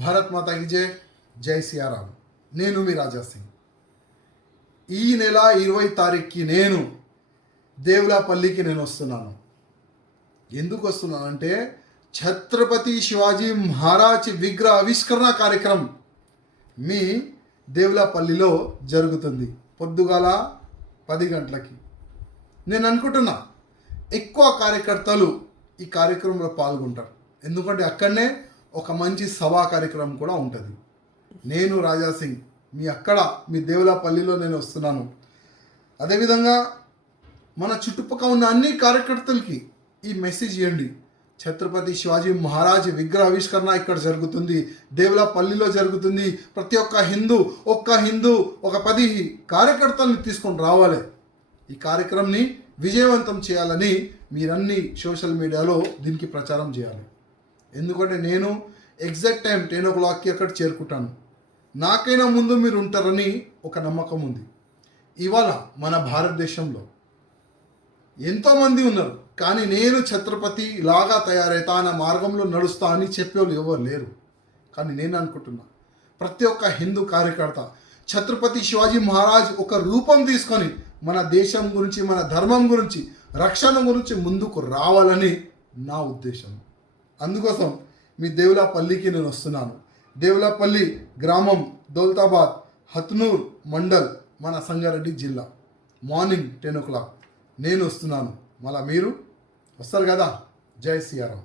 భారత్ మాతాకి జై. జై సియారాం. నేను మీ రాజా సింగ్. ఈ నెల 20 తారీఖుకి నేను దేవులపల్లికి వస్తున్నాను. ఎందుకు వస్తున్నానంటే ఛత్రపతి శివాజీ మహారాజ్ విగ్రహ ఆవిష్కరణ కార్యక్రమం మీ దేవులపల్లిలో జరుగుతుంది పొద్దుగాల 10 గంటలకి. నేను అనుకుంటున్నా ఎక్కువ కార్యకర్తలు ఈ కార్యక్రమంలో పాల్గొంటారు. ఎందుకంటే అక్కడనే ఒక మంచి సభా కార్యక్రమం కూడా ఉంటుంది. నేను రాజా సింగ్ మీ దేవులపల్లిలో వస్తున్నాను. అదేవిధంగా మన చుట్టుపక్కల ఉన్న అన్ని కార్యకర్తలకి ఈ మెసేజ్ ఇవ్వండి. ఛత్రపతి శివాజీ మహారాజ్ విగ్రహ ఆవిష్కరణ ఇక్కడ జరుగుతుంది, దేవులపల్లిలో జరుగుతుంది. ప్రతి ఒక్క హిందూ ఒక 10 కార్యకర్తల్ని తీసుకొని రావాలి. ఈ కార్యక్రమాన్ని విజయవంతం చేయాలని మీరన్నీ సోషల్ మీడియాలో దీనికి ప్రచారం చేయాలి. ఎందుకంటే నేను ఎగ్జాక్ట్ టైం 10 o'clockకి అక్కడ చేరుకుంటాను. నాకైనా ముందు మీరు ఉంటారని ఒక నమ్మకం ఉంది. ఇవాళ మన భారతదేశంలో ఎంతోమంది ఉన్నారు, కానీ నేను ఛత్రపతి లాగా తయారైతా అన్న మార్గంలో నడుస్తా అని చెప్పేవాళ్ళు ఎవరు లేరు. కానీ నేను అనుకుంటున్నా ప్రతి ఒక్క హిందూ కార్యకర్త ఛత్రపతి శివాజీ మహారాజ్ ఒక రూపం తీసుకొని మన దేశం గురించి, మన ధర్మం గురించి, రక్షణ గురించి ముందుకు రావాలని నా ఉద్దేశం. అందుకోసం మీ దేవులపల్లికి వస్తున్నాను. దేవులపల్లి గ్రామం దౌలతాబాద్, హత్నూర్ మండల్, మన సంగారెడ్డి జిల్లా. మార్నింగ్ 10 o'clock నేను వస్తున్నాను. మళ్ళీ మీరు వస్తారు కదా. జై సియారాం.